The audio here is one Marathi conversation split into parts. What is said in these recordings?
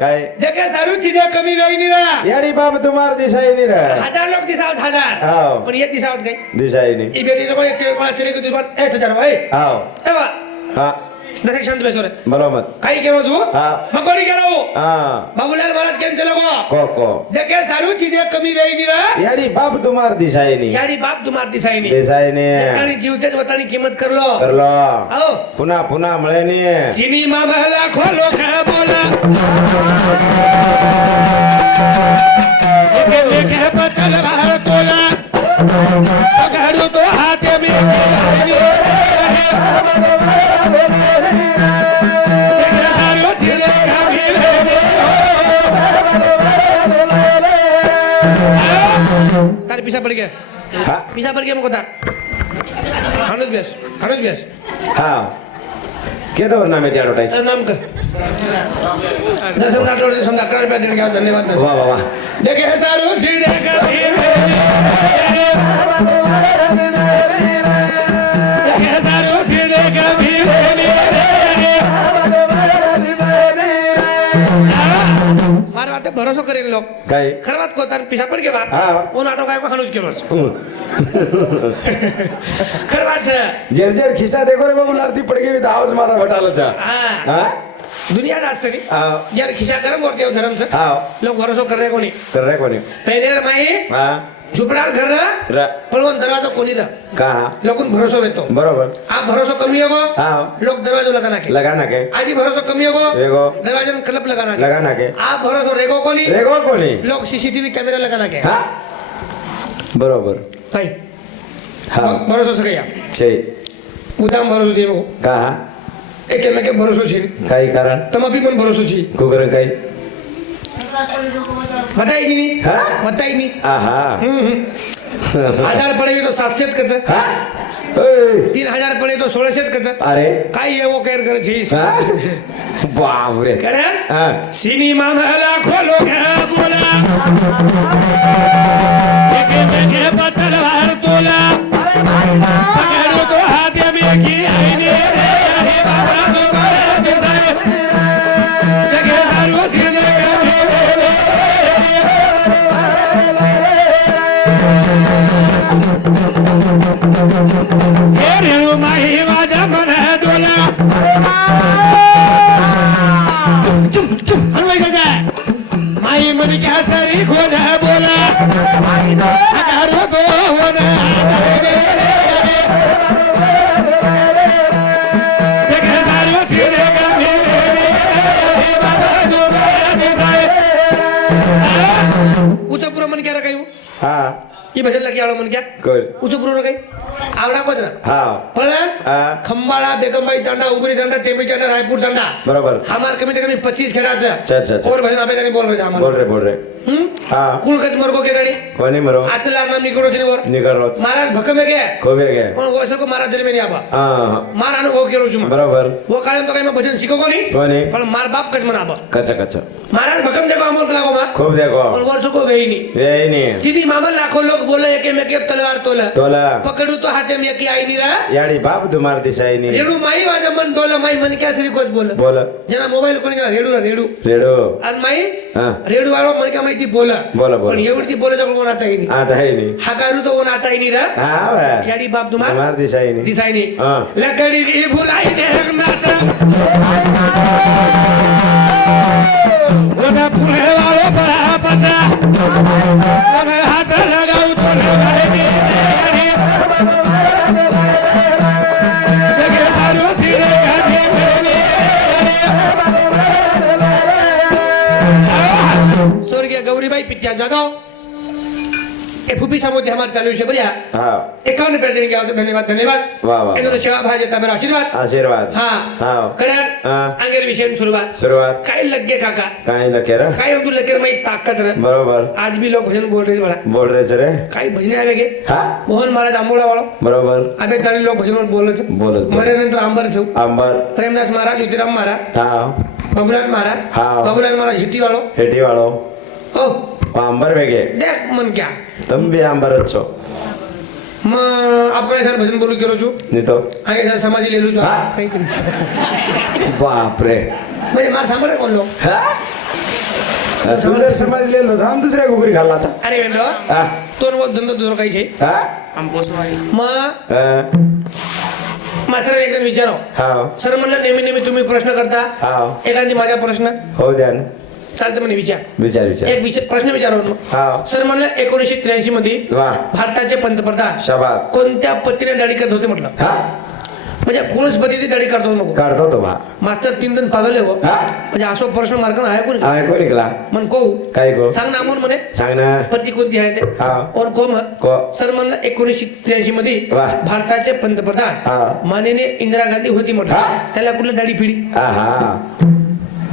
काय देखे सारू चीजें कमी गई नहीं रहा याडी बाप तुम्हार दिशाई नहीं रहा हजार लोग दिसावत हजार आओ पण ये दिसावत गई दिशाई नहीं ये बेटी को एक कोणा चले की दुबार 1000 होय आओ एवा हा नसे शांत बेसो रे बोलो मत काही केरो छु हा मग कोणी केरो हा बाबूलाल महाराज केन चलो को देखे सारू चीजें कमी गई नहीं रहा याडी बाप तुम्हार दिशाई नहीं यारी बाप तुम्हार दिसाई नहीं दिशाई नहीं आणि जीवतेच वतानी किंमत करलो कर लो आओ पुन्हा पुन्हा मळे नहीं सिनेमा महला खोलो का बोला देखे देखे पचल बाहर तोला पकड़ो तो हाथे में तार पीछा पड़ गया हा पीछा पड़ गया मुको तार हनुज बेस हा केदावर नाम आहे त्या डोटायचं सर नाम का दर्शन का तोड़ समझा 11 रुपया देने का धन्यवाद वाह वाह वाह देखे सारू झिरे का देखे सारू झिरे का मारे बात भरोसा करेन लोग काय खर बात को तार पीछा पड़ गया बा हा वो नाटक काय को हनुज केलो खर बात है जर जर खिसा देखो रे बघू लारती पड गई आवाज मारा भटालाचा हां हा दुनिया दास सरी हा यार खिसा करम और देव धर्म से हा लोग भरोसा कर रहे कोनी कर रे कोणी पेनेर माई हा झुपडार घर र पळवून दरवाजा कोणी रा का लोकून भरोसा येतो बरोबर आप भरोसा कमी है वो हा लोग दरवाजा लगा नाके लगा ना के आजी भरोसा कमी है वो वेगो दरवाजा में क्लप लगा नाके लगा ना के आप भरोसा रेगो कोनी रेगो कोणी लोग सीसीटीवी कैमरा लगा नाके हा बरोबर भाई हा भरोसा से गया छे उदाम भरोसा छे वो का एक में के भरोसा छे काही कारण तम भी मन भरोसा छे कुकर काही बताई नहीं हा बताई नहीं आहा हजार पड़े तो 700 कच हा ओय 3000 पड़े तो 1600 कच अरे काय ये वो केर करे छे हा बाप रे करे हा सिनेमा महला खोलो के बोला देखे देखे पत्थर बाहर तोला पकड़ो तो हाथ में की आईने अरे बाबा तो देखे दारू सीधे तेरे माही वाजा मन डोला चुप चुप हलवाई का जाए माई मन क्या सरी खोजा बोला अगारो तो होना देखे दारू सीधे का उचपुरा मन क्या रखायू हा ये भजन लगी आवड़ा मन क्या कोण उचपुरा रखाई आवड़ा कोच ना हा पण हा खंबाळा बेगमबाई तांडा उबरी तांडा टेंबी तांडा रायपुर तांडा बरोबर हमार कमी से कमी 25 खेळाचं अच्छा अच्छा और भजन आपे जानी बोल रहे हमार बोल रे हा कुल कच मरगो के गाड़ी कोणी मरो आतला नाम निकरो छने और निकल रोज महाराज भकम है के खोबे गे पण वो सको महाराज जल में नहीं आबा हा मार अनुभव केरो छु बरोबर वो काळे तो काही मैं भजन शिको कोनी कोणी पण मार बाप कच मना आबा कचा कचा महाराज भकम देखो अमोल लागो मा खूब देखो पण वर्ष को गई नहीं ये नहीं सीधी मामा लाखों लोग बोले के मैं के तलवार तोला तोला पकड़ू तो हाथे में की आई नहीं रहा याडी बाप तुम्हार दिशाई नहीं रेडू माई वाजा मन डोला माई मन क्या सरी कोच बोल बोल जना मोबाईल कोणी गेला रेडू रेडो आज माई हा रेडू वालो मन क्या माहिती बोला बोला पण बोला एवढी बोले जगलो कोण आता नाही आठ है नहीं हाकारू तो कोण आता नाही रा हा बा याडी बाप तुम्हार तुम्हार दिशाई नहीं दिसाई नहीं हा लकड़ी दी भुलाई दे नाचा ओना फुले वालो बड़ा पता ओना हाथ लगाऊ तो लगाए देखे हारो सिरे गाधी स्वर्गीय गौरीबाई पित्या जगाव ए फूफी सामोते हमारे चालू विषय बढ़िया हाँ 51 रुपये देने के आवश्यक धन्यवाद धन्यवाद वाह, वाह, इन्होंने सेवा भाई देता मेरा आशीर्वाद आशीर्वाद हाँ हाँ करण हाँ. अंगेर विषय सुरुवात सुरुवात काय लगे काका काय लके रे काय होतो लगे मैं ताकत रे बरोबर आज भी लोग भजन बोल रहे हैं बड़ा बोल रहे रे काय भजने आवे गे हा मोहन महाराज आंबोला वाळो बरोबर अबे तणी लोक भजन बोलत बोलत मरे नंतर आंबर छौ अंबर प्रेमदास महाराज ज्योतिराम महाराज हाँ बाबूलाल महाराज हाँ. बाबूलाल महाराज हिटी वालो हेटी वालो ओ अंबर बेगे देख मन क्या तुम भी अंबर अच्छो मग आपण सर भजन बोलू केलो छु नहीं तो आणि सर समाधी लेलो छु हा? काही करी बाप रे म्हणजे मार सांगले बोललो हा तू जर समाज लिहिलं तर आम दुसऱ्या कुकरी खाल्लाचा अरे वेंडो हा तोन व धंदा दुसरं काही छे हा मग हा मास्तर एकदम विचारो हा सर म्हणलं नेहमी नेहमी तुम्ही प्रश्न करता हा एखादी माझा प्रश्न हो द्या ना चालतं म्हणे विचार विचार विचार एक विषय प्रश्न विचारलो मग हा सर म्हणलं 1983 मध्ये वा भारताचे पंतप्रधान शाबास कोणत्या पत्नीने दाढी करत होते म्हटलं हा म्हणजे कोणच पतीची दाढी करतो नको काढतो तो बा मास्तर 3 दिन पागल हो हा म्हणजे असो प्रश्न मार्क आहे कोणी आहे कोणी निघला मन को काय गो सांग ना अमोल म्हणे सांग ना पती कोणती आहे ते हा और कोण को सर म्हणलं 1983 मध्ये वाह. भारताचे पंतप्रधान हा माननीय इंदिरा गांधी होती म्हटलं हा. त्याला कुठली दाढी पिढी हा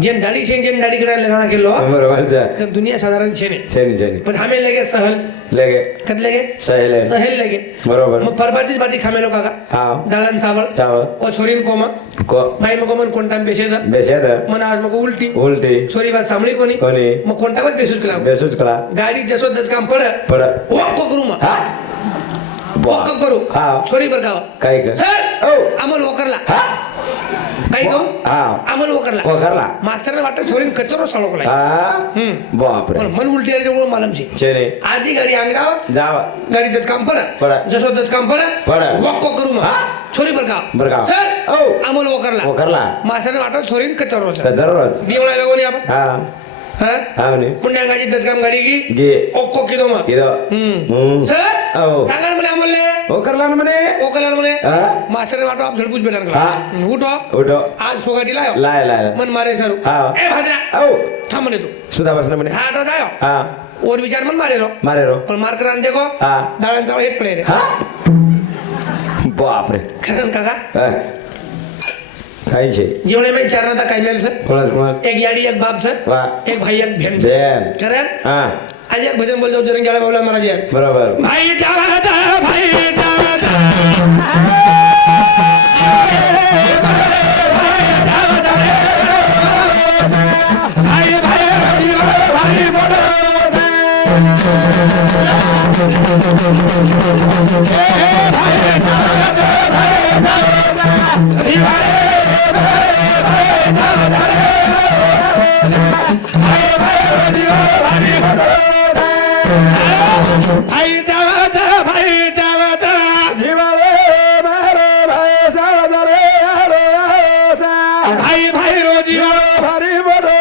जे दाढी शेन जे दाढी करायला लग्न केलो बरोबर तर दुनिया साधारण छेने छेनी छेनी पण हमें लगे सहल लगे कद लगे सहेले सहल लगे बरोबर मग परबातीच बाटी खामेलो काका हा दाळण चावळ चावळ ओ छोरीन कोमा को बाई मग मन कोणता बेशेद बेशेद मन आज मग उलटी उलटी छोरी बात सांभळी कोणी कोणी मग कोणता बात बेसूच केला बेसूच करा गाडी जसो दस काम पड पड ओक्को करू मग हा ओक्को करू हा छोरी बर गाव काय कर सर ओ अमल वकरला हा काही कहू हा अमल वकरला वकरला मास्तरने वाटत छोरीन कचरो सळकलाय हा बाप रे पण मन उलटी आहे जवळ मालमची छेनी आधी गाडी अंगाव जावा गाडी दस काम पड पड. जसो दस काम पड पड. ओक्को करू मग हा? छोरी बर बरं गाव. सर ओ. अमल वकरला वकरला मास्तरने वाटत छोरीन कचरो कजरच बिवळा वेगोनी आपण हा हा हा नी पुण्यांगाची दस काम गाडी की गे ओक्को किदो मग किदो सर ओ. सांगा ना म्हणे अमोलले ओ करला ना म्हणे ओकला म्हणे हा मास्टर वाटो आप झडपूच भेटान हा. उठो उठो आज फोगाटी लायो लाय लाय मन मारे सारू हा. ए भाद्रा ओ थांब म्हणे तू सुधा बसना म्हणे हा तो जायो हा और विचार मन मारे रो मारे रो पण मार करान देखो हा दाळांचा एक प्लेयर हा बाप रे खरं काका काही छे जेवणे में चार ना काय मेल सर कोणाच कोणाच एक याडी एक बाप सर वा एक भाई एक बहन बेन खरं हा आज एक भजन बोल जाऊ जरंग गेला बोला मला जे बरोबर भाई जावाचा भाई जावाचा भाई भाई भाई जावाचा भाई जावाचा जीवाले मारो भाई जावा रे आलो आसा भाई भाई रोजी भारी बडो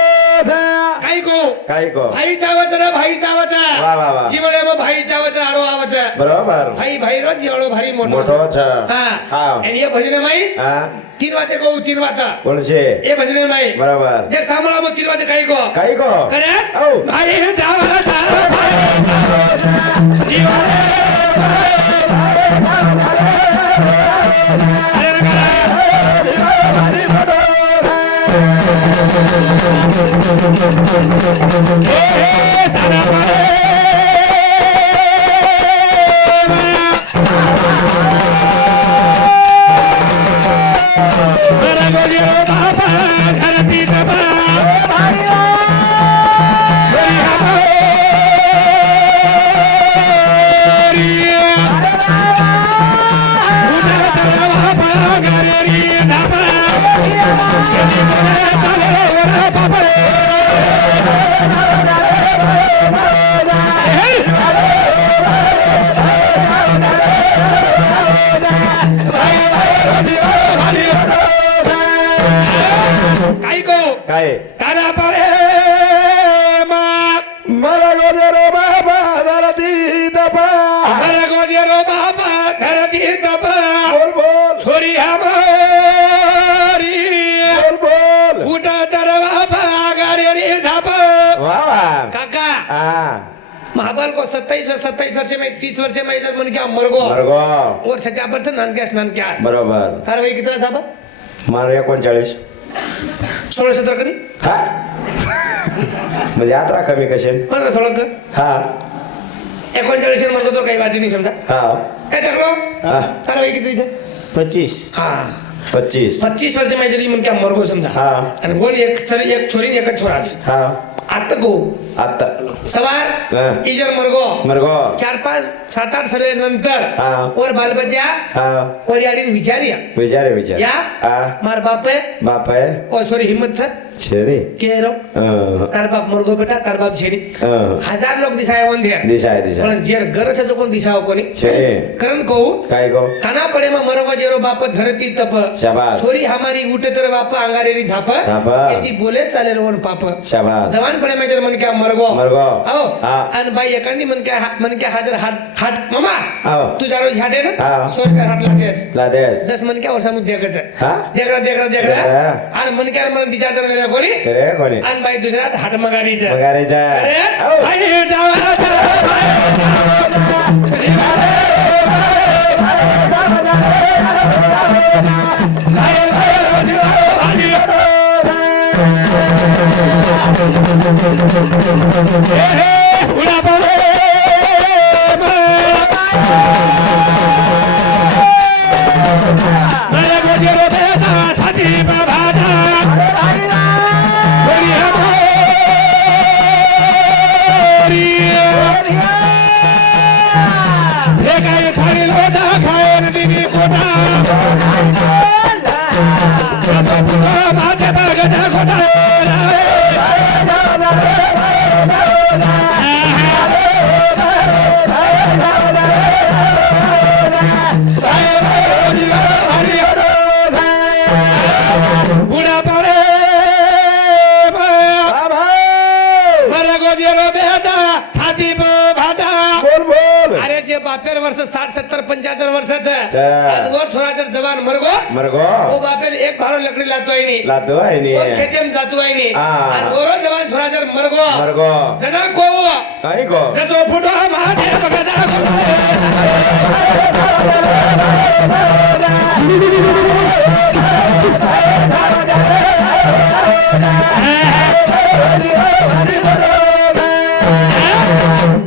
सा काय को काही को भाई जावाचा रे भाई जावाचा वा वा वा जीवने मग भाई जावाचा आडो आवाचा बरोबर भाई भाई रोज जीवडो भारी मोठो मोठो छ हा हा आणि हे भजन माई हा 3 वाते को 3 वाता कोणशे हे भजन माई बरोबर जे सांभाळा मग 3 वाते काही को काही को करे औ भाई जावाचा जीवने काही को काय तारा पडे मरा गोदेरो बाबा धरती दबा मरा गोजेरो बाबा धरती दबा बोल बोल छोरी हमारी बोल बोल उठा तर बाबा गारे रे धाप वा वा काका हा महाबा जवान को 27 वर्ष में 30 वर्ष में इधर मन क्या मरगो मरगो वर्षाच्या बरच नानक्या बरोबर तार वय किती साहेब मार 39 16-17 कधी हा म्हणजे आता कमी कसे 15-16 हा 39 मरगो तो काही वाटी नाही समजा हा काय टाकलो हा तार वय किती 25 हा 25 25 वर्ष माझ्या मन क्या मरगो समजा हा आणि कोण एक छोरी एक छोराच हा आता को आता सवार हा. इजर मरगो मरगो 4-5-7-8 साले नंतर हा. और बाल बच्चा हा और याडी विचारिया विचार या हा मार बाप है बाप है और सॉरी हिम्मत छ छेरी के रो तार बाप मरगो बेटा तार बाप छेडी हजार लोक दिसाय वन दे दिशा आहे दिशा पण जेर गरज जो कोण दिसाव कोणी छेरी करण को काय गो खाना पडे में मरगो जेरो बाप धरती तप शाबास छोरी हमारी उठे तर बाप अंगारेरी झाप झाप. येती बोले चालेल वन पाप शाबास जवान पडे में जर मन क्या मरगो मरगो आओ हा. आणि बाई एखादी मन क्या हाजर हाट मामा आओ. तू जारो झाडे ना हा. 100 रुपये हाट लागेस लादेश 10 मन क्या वर्षा मध्ये देखायचं हा देखरा देखरा. आणि मन क्या मन विचार करायला कोणी रे कोणी आणि बाई दुसऱ्यात हाट मगारीचं पगारीचा अरे आओ. बाई बोल बोल अरे जे बापेर वर्ष 60-70-75 वर्षाचं चा. आणि वर छोराचं जवान मरगो मरगो ओ बापेर एक भारो लकडी लातो आहे नी लातो आहे नी ओ खेतेम जातो आहे नी हा. आणि वरो जवान छोराचं मरगो मरगो जना को काय गो जसो फुटो महादेव गदा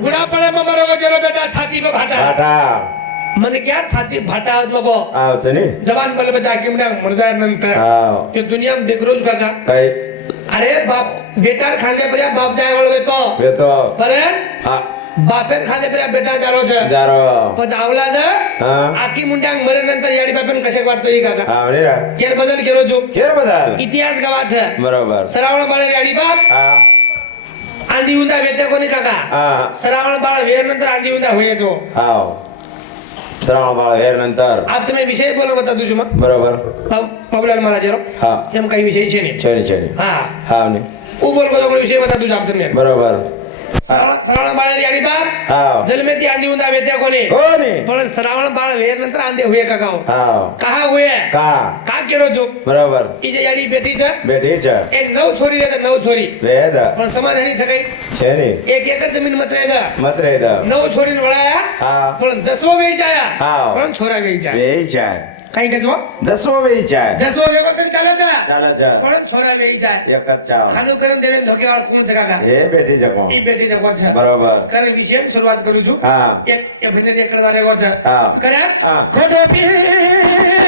बुढापणे में मरगो जरो बेटा छाती में भाटा टाटा मन क्या छाती भाटा मगो आवच नी जवान बल बचा के मडा मर जाय नंतर आव ये दुनिया में देख रोज काका काय अरे बाप बेटा खाने पर बाप जाय वळवे तो येतो पर हा बापे खाने पर बेटा जारो छ जारो पण आवलाद हा आकी मुंड्यांग मरे नंतर याडी बापेन कशे वाटतो ही काका हा म्हणे रा केर बदल केरो जो केर बदल इतिहास गावाचा बरोबर सरावण बाळ याडी बाप हा आंधी उंदा वेत्या कोणी काका हा सरावण बाळ वेर नंतर आंधी उंदा होयचो हाव श्रावण बाळ हेर नंतर आज तुम्ही विषय बोलत होता तुझी मग बरोबर पावलाल महाराज हा एम काही विषय छे ने छेनी छेनी हा हा नी उ बोल को विषय बता तुझा आमचं ने बरोबर श्रावण बाळ याडी बाप हाव जलमे ती आंधी उंदा वेत्या कोणी कोणी पण श्रावण बाळ वेर नंतर आंधे हुए का गाव हाव कहा हुए का केरो जो बरोबर इजे याडी बेटीच बेटीच ए 9 छोरी रे 9 छोरी वेद पण समाधानी सगळी छेनी 1 एकर जमीन मत रे मत रे द 9 छोरी वळाया हा पण 10वो वेचाया हाव. पण छोरा वेचाया वेचाय काही कजवा 10वो वेचाय 10वो वेगो तर चालत का चाला जा पण छोरा वेचाया एकच चाव खानु करून देवेन धोकेवाळ कोण सका का हे बेटी जको ई बेटी जको छ बरोबर कर विषय सुरुवात करू छु हा एक ए भिन्न देखड बारे गो छ हा करा हा खोटो पी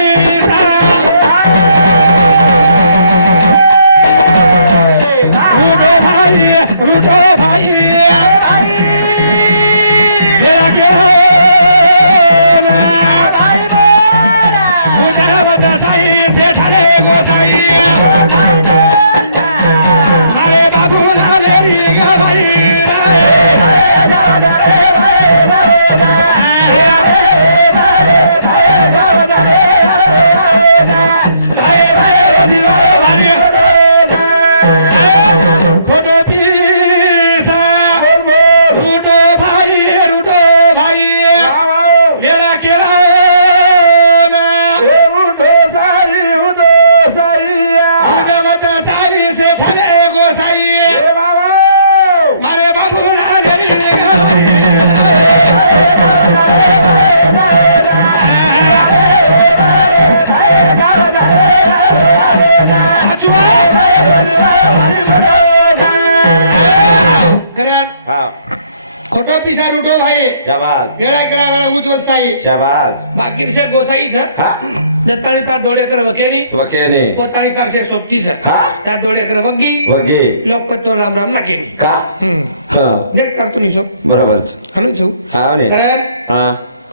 दिशा रुटो आहे शाबास वेळा केला वेळा उद्वस्त आहे शाबास बाकी से गोसाई छ हा जत्ताळी ता डोळेकर वकेली वकेने पोताळी ता से सोबती छ हा त्या डोळेकर वगी वगे लोक तो राम राम नाके का हा देख करतो निशो बरोबर हनु छु हा ने कारण हा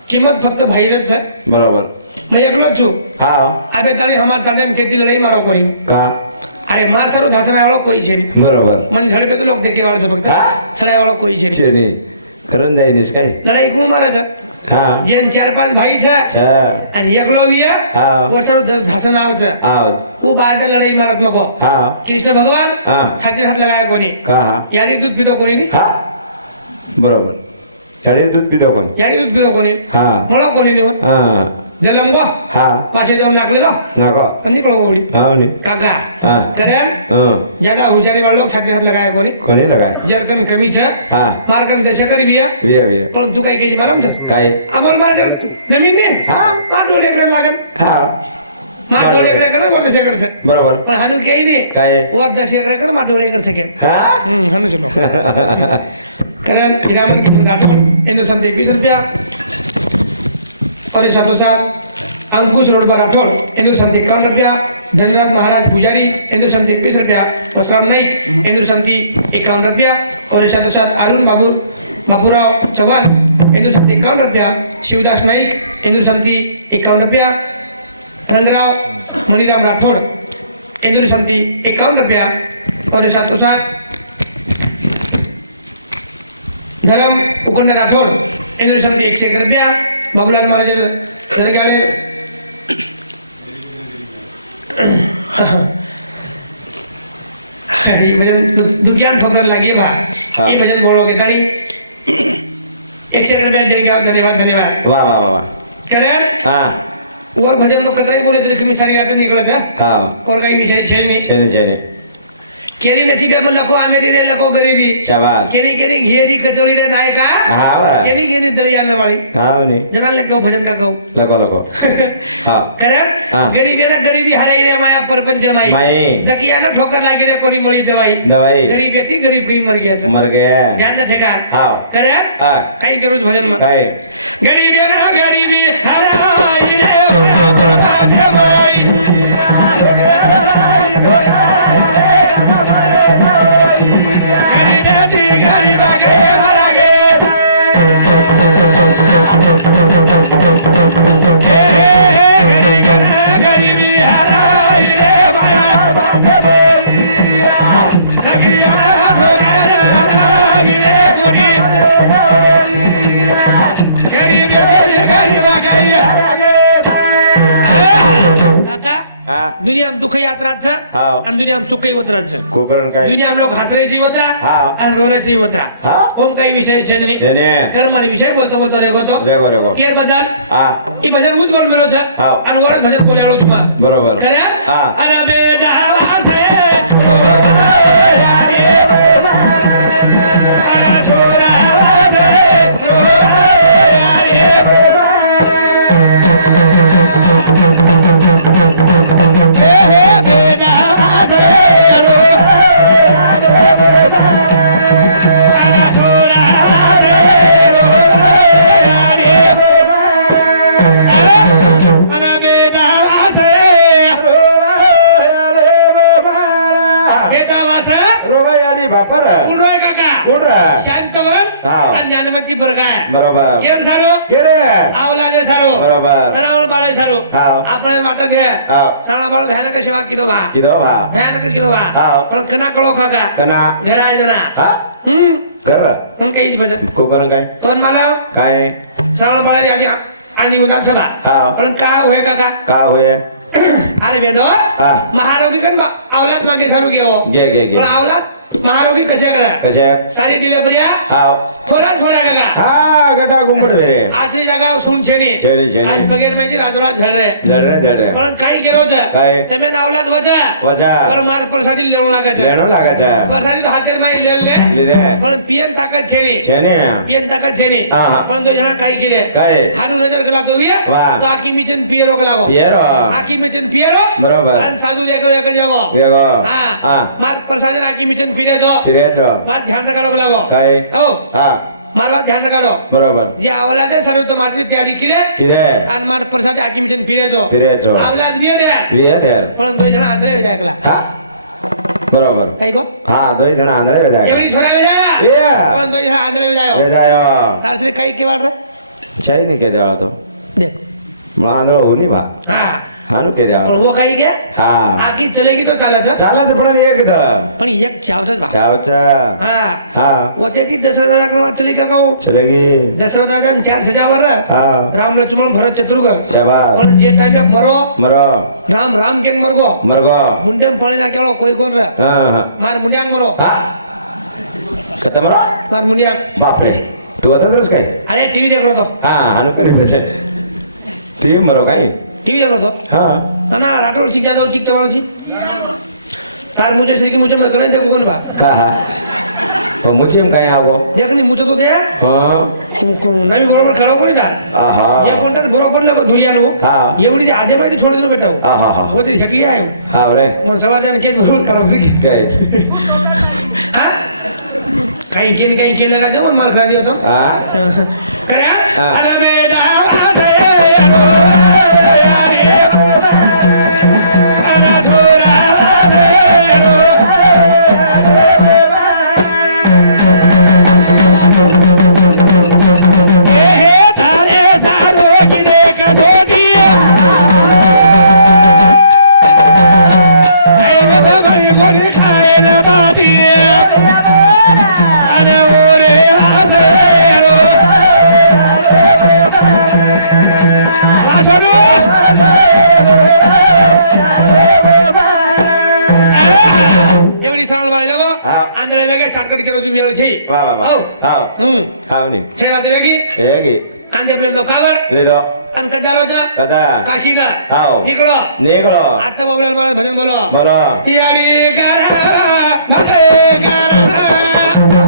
किंमत फक्त भाईलच छ बरोबर मैं एकलो छु हा अबे तारे हमार ताने केटी लड़ाई मारो करी का अरे मार सारो धासरा वाળો કોઈ છે बरोबर मन झड़पे के लोग देखे वाળો जबरदस्त हा सड़ाई वाળો કોઈ છે છે ને રંજાઈનીશ કઈ લડાઈ કોણ મારે છે હા જેન ચાર પાંચ ભાઈ છે હા અને એકલો વિયા હા વરસારો ધસન આવે છે આવ ખૂબ આજે લડાઈ મારત नको હા કૃષ્ણ ભગવાન હા છાતી હાથ લગાયા કોની હા હા यानी दूध पीतो कोनी हा बरोबर गाडी दूध पितो पण यानी दूध पीतो कोनी हा મળો કોની નો हा जलम गो हा पासे जाऊन नाकले गो नाको आणि निकलो गोळी हा नी काका हा करे हं ज्यादा हुशारी वाળો लोग छाती हाथ लगाया कोनी कोणी लगा जरकन कमी છે हा मारकन दशा કરી વિયા वे वे પણ તું કઈ કેજી મારો છે काय अमोल मारे जमीन ने हा. मार डोले करे मागन हा मार डोले करे बोलते से करे बरोबर पण हारून काही नाही काय वर 10 एकर करे मार डोले करे सके हा कारण हिरामन की सुनातो इंदो संत 21 रुपया और साथों साथ अंकुश रोड पर राठौड़ इंदो संत 51 रुपया धनराज महाराज पुजारी इंदो संत 21 रुपया वसराम नाईक इंदो संत 51 रुपया और साथों साथ अरुण बाबूराव चव्हाण इंदो संत 51 रुपया शिवदास नाईक इंदो संत 51 रुपया रंगराव मणिराम राठौड़ इंदो संत 51 रुपया और साथों साथ धर्म मुकुंद राठौड़ इंद्र संत 101 रुपया बाबूलाल महाराज नरगाले ही भजन दुखियान ठोकर लागी भा ये भजन बोलो के तानी 101 रुपया देंगे आप धन्यवाद धन्यवाद वाह वाह वाह करे हा वो भजन तो कतई बोले तो तुम्ही सारी गातो निकलो था हा और काही विषय छे नहीं चले चले केरी नसीबे पर लको आमेरी ने लको गरीबी शाबाश केरी केरी घेरी कचौड़ी ले नायका हा बा केरी केरी दरिया वाली हा नी जना ले क्यों भजन करतो लको लको हा करे हाँ. गरीबी ना गरीबी हराई रे माया परपंच माई माई दकिया ना ठोकर लागी रे कोणी मोली दवाई दवाई गरीब व्यक्ती गरीब भी मर गया मर गया ध्यान से ठेकान हा करे हा काही करून भजन मग काय गरीबी ना गरीबी हराई रे माई दुनिया तू काही यात्रा छ हा. आणि दुनिया तू काही उतरा छ कोकरण काय दुनिया लोक हसऱ्याची वत्रा हा. आणि रोऱ्याची वत्रा हा. कोण काही विषय छे नहीं छे ने. कर्म विषय बोलतो बोलतो रे गोतो रे बरोबर के बदल हा की भजन मुझ कोण मिळो छ हा. आणि वर भजन बोलायलो तुम्हा बरोबर करे हा. अरे बेदा ज्ञानवती प्रकार बरोबर केम सारो केरे आवलाले सारो बरोबर सरावळ बाळे सारो हा. आपण वाटत घ्या हा. सरावळ बाळ भयानक सेवा किलो वा किदो भा भयानक किलो वा हा. पण कना कळो काका कना घरा जना हा कर पण काही भजन कोकरण काय पण मानव काय सरावळ बाळे आणि आणि विधानसभा हा. पण का होय काका का होय अरे बेनो हा महारोगी पण आवलाद मागे झाडू घेऊ घे घे पण घे आवलाद महारोगी कसे करा कसे सारी दिले बऱ्या हा खोरा खोरा काका हा गटा गुंकड भेरे आजली जागा सुन छेडी छेडी, छेडी. आज बगेर में राजराज घर रे जडरे जडरे पण काही केलो छ काय? तेमे आवलाद वचा वजा पण मार प्रसादी लेवू लागा छ लेणो लागाचा प्रसादी तो हाते में ले ले लिदे पण पिये ताकत छेडी केने पिये ताकत छेडी हा. पण तो जना काही केले काय खाली नजर कला तो बिया वाह. तो आकी मिचन पियरो कलावो पियरो आकी मिचन पियरो बरोबर आणि साधू लेकरो एक जेवो येगो हा हा मार प्रसादी आकी मिचन पिरे जो फिरेचो बात घाट काढो लावो काय ओ हा मारवा ध्यान काढो बरोबर जे आवलादे सर्व तो माझी तयारी केली किदे आत्मार प्रसाद हाकीमचे फिरेजो फिरेजो. आवलाद बिये दे बिये दे. पण तो जण आंधळे जायला हा बरोबर ऐको हा दोन जण आंधळे जाय एवढी सोडावी जा ये पण तो जण आंधळे जायो ये जाय आपले काही केवा काही नाही के जाव आंधळ होली बा हा आन के जाव पण वो काही घ्या हा आधी चलेगी तो चालायचं चालत पण एक द पण एक चालतं गावचा हा हा होते ती दशरथाकडे चली का गाव चलेगी दशरथाकडे चार सजावर हा राम लक्ष्मण भरत शत्रुघ्न क्या बात पण जे काय मरो मरो राम राम के मरगो मरगो मुद्दे पळी नाकेलो कोई कोण रा हा मार मुद्या मरो हा कसा मला मार मुद्या बापरे तू होताच काय अरे टीव्ही देखलो तो हा आणि बसे टीम मरो काय टीव्ही देखलो तो हा ना राठोड सिंह यादव सिंह चौहान सिंह तार मुझे से कि मुझे मैं करे ते बोल बा हा मुझे काय आवो देखनी मुझे तो दे हा नाही बरोबर खराब कोणी दा आहा या कोणता बरोबर ना धुरियानो हा एवढी ती आधे मध्ये थोडी बेटा आहा हा होती झटली आहे हा रे मग सवाल केस भरून करावं काय हा काही केलं का ते मग मला घरी होतो हा करा अरे बेटा वा वा वा हा आवनी सेवा देगी हेगी आंधे बेले लोकावर लेदो आणि कजारोजा दादा काशीला हाव निकलो निकलो आता बघला मला भजन बोलो बोलो तियारी करा भजन करा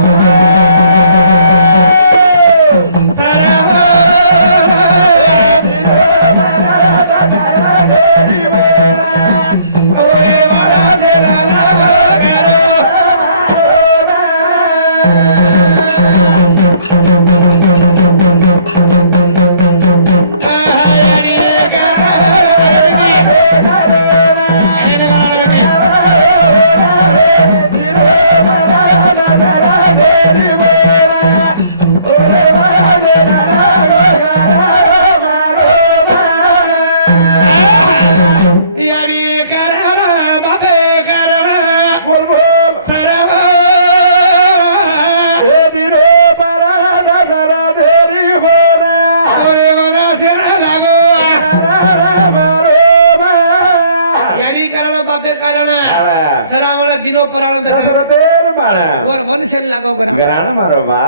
घराणं मारो बा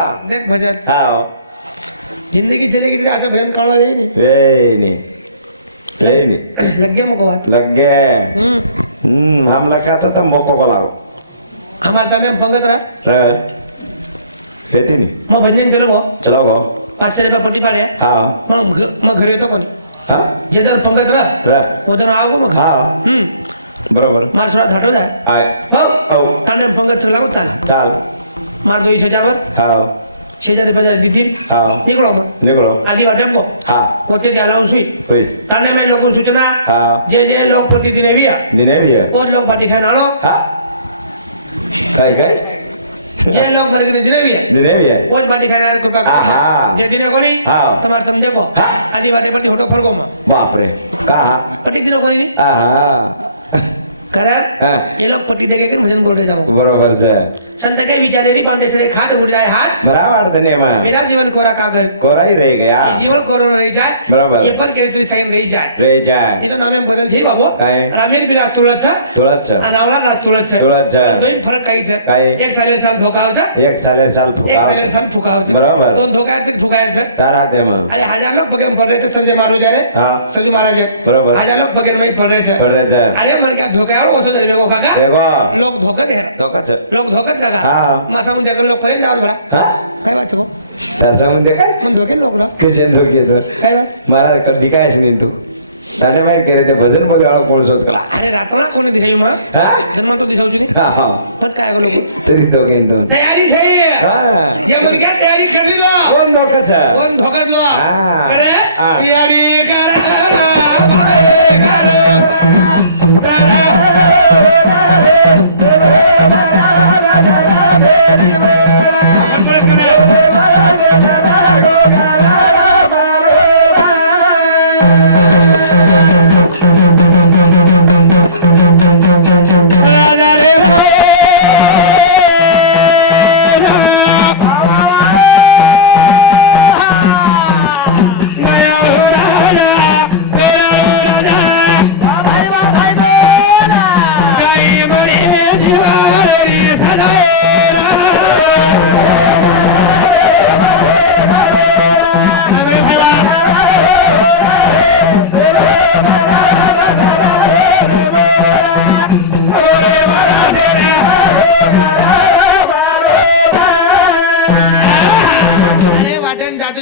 भजन हाव जिंदगी चलेगी तो असं भजन कळलं नाही लगे मुको लगे हम लग्गाचा तर मोको बोलाव हमारा तने भगत रहा येते मग भजन चलो गो चलो गो 500 रुपये पट्टी पारे हा मग घरी येतो पण हा जे तर भगत रहा उधर आओ मग हा बरोबर मार थोडा घाटवला आय हो काले भगत चला मग चाल चाल मार 2000 हा 6000 दीदी हा निकलो निकलो आदि वाटे को हा होते ते अलाउंस भी होय ताने में लोगों सूचना हा जे लोग प्रतिदिन एविया दिनेडी और लोग पार्टी खाना लो हा काय काय जे लोग प्रतिदिन दिनेविया दिनेडी और पार्टी खाना कृपा आहा. जे दिने कोणी हा. तुम्हारा तुम देखो हा. आदि वाटे का होटो फरको बापरे का प्रतिदिन कोणी आहा खरं हा ये लोग पति देखे के भजन बोलते जाओ बरोबर છે संत के विचारे नहीं पाते से खाट उठ जाए हाथ बराबर धन्यवाद मेरा जीवन कोरा कागज कोराई रह गया ये जीवन कोरोना रह जाए बरोबर. ये पर केंद्रीय साइन रह जाए रे जाय ये तो नामे बदल છે बाबू काय? रामेर विलास तुळत છે तुळत છે અને આવલા રાસ तुळत છે तुळत છે. दोन फरक काही છે काय? एक साले साल धोकाव છે एक साले साल एक साले साल फुकाव છે बरोबर. दोन धोका છે फुकाय છે तारा दे मन अरे हजार लोग बगेर पड़ रहे थे संजय मारू जा रहे हा संजू महाराज है बरोबर. हजार लोग बगेर में ही पड़ रहे थे पड रे છે अरे पर क्या धोखा है वो सोच रहे हो काका देखो लोग धोखा दे लोक છે लोग धोखा करा हा मासा में जाकर लोग करे जाओ हा तसं म्हणते काय धोखे लोग ते जे धोके येतो काय मला कधी काय नाही तू काले बाहेर केले ते भजन बोलले कोण शोध करा अरे रातोरात कोणी दिसेल मग हा जन्म तो दिसाव तुला हा, हा. बस काय बोलू तरी तो काही तो तयारी छै हा. जे पण काय तयारी करली ना कोण धोकाच कोण धोकतलो हा. करे हा. तयारी कर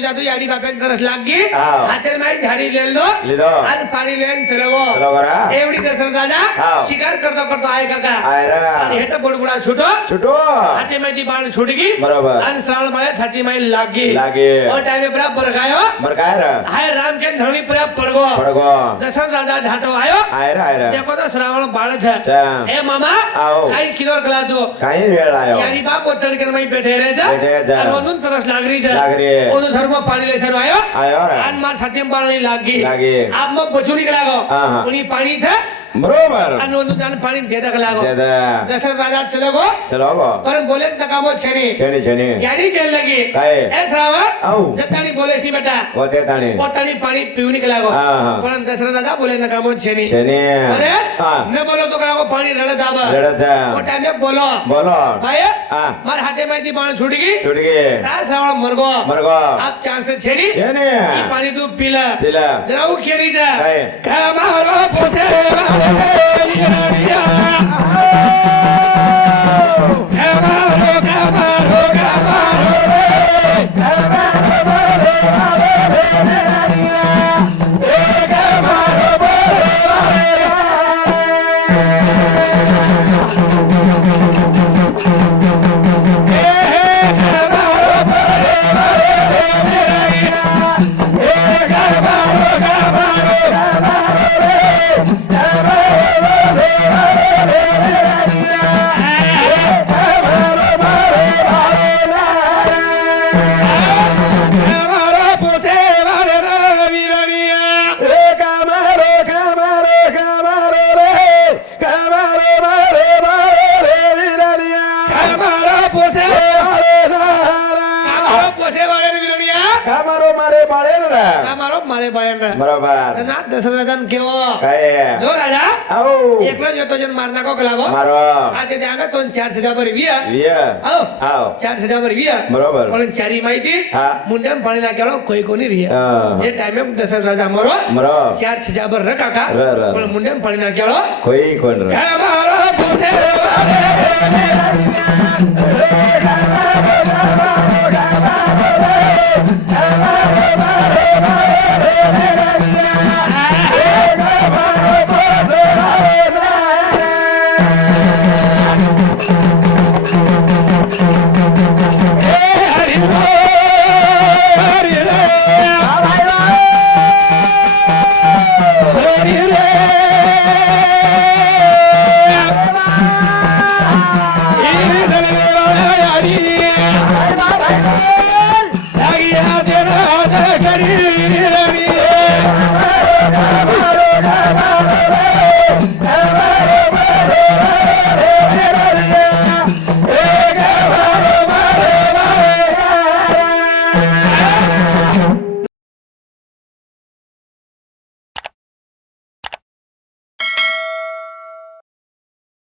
जादू याडी बापेन तरस लागी हाव. हातेल माई झाडी लेलो लिदो. आणि पाणी लेन चलवो चलो बरा एवढी दसर राजा हाव. शिकार करतो करतो आहे काका आयरा आणि हेट बुडबुडा छुटो छुटो हाते माहिती बाण छुटगी बरोबर. आणि श्रावण माया छाती माई लागी लागे. ओ टाइमे बराबर गायो बर काय रे हाय राम के धरणी पर पडगो पडगो दसर राजा ढाटो आयो आयरा आयरा देखो तो श्रावण बाळ छ चा ए मामा आओ. काही किदोर कला तू काही वेळ आयो यानी बाप ओतड के माई बैठे रे जा बैठे जा. आणि ओनून तरस लागरी जा लागरी. ओनू धर्म पाणी ले सर आयो आयो रे आणि मार छाती पाणी लागी लागी. आप मग बचुनी के लागो हा, हा. उनी पाणी छ बरोबर आणि ओनू जान पाणी देदा के लागो दे दे दसर राजा चलो गो चलो गो पर बोले नकामो छेनी शनी शनी यानी के लगी काय? ए श्रावण आऊ. जतानी बोलेस नी बेटा होते ताणे पोतानी पाणी पिऊनी के लागो हा, हा. पण दसर राजा बोले नकामो छेनी शनी अरे हा मैं बोलो तो लागो पाणी रड जाबा लढचा ओ टाइम में बोलो बोलो भाई हा मार हाथे माहिती पाणी छुटगी छुटगे ता श्रावण मरगो मरगो आप चांस छेनी शनी ई पाणी तू पिला पिला जाऊ केरी जा काय? कामारो पोसे मारे बाळेंद्र बरोबर ना दसराजन केवो काय जो राजा आओ एकला जो तो जन मारना को कलागो मारो आते द्यागा तो 4 बर विया विय आओ आओ 4 बर विया बरोबर पण चारी माहिती हा मुंडम पाणी ना केलो कोई कोणी रिया हा. जे टाइम में दसर राजा मरो मरो 4 बर र काका र. पण मुंडम पाणी ना केलो कोई कोण रे काय मारो पोसे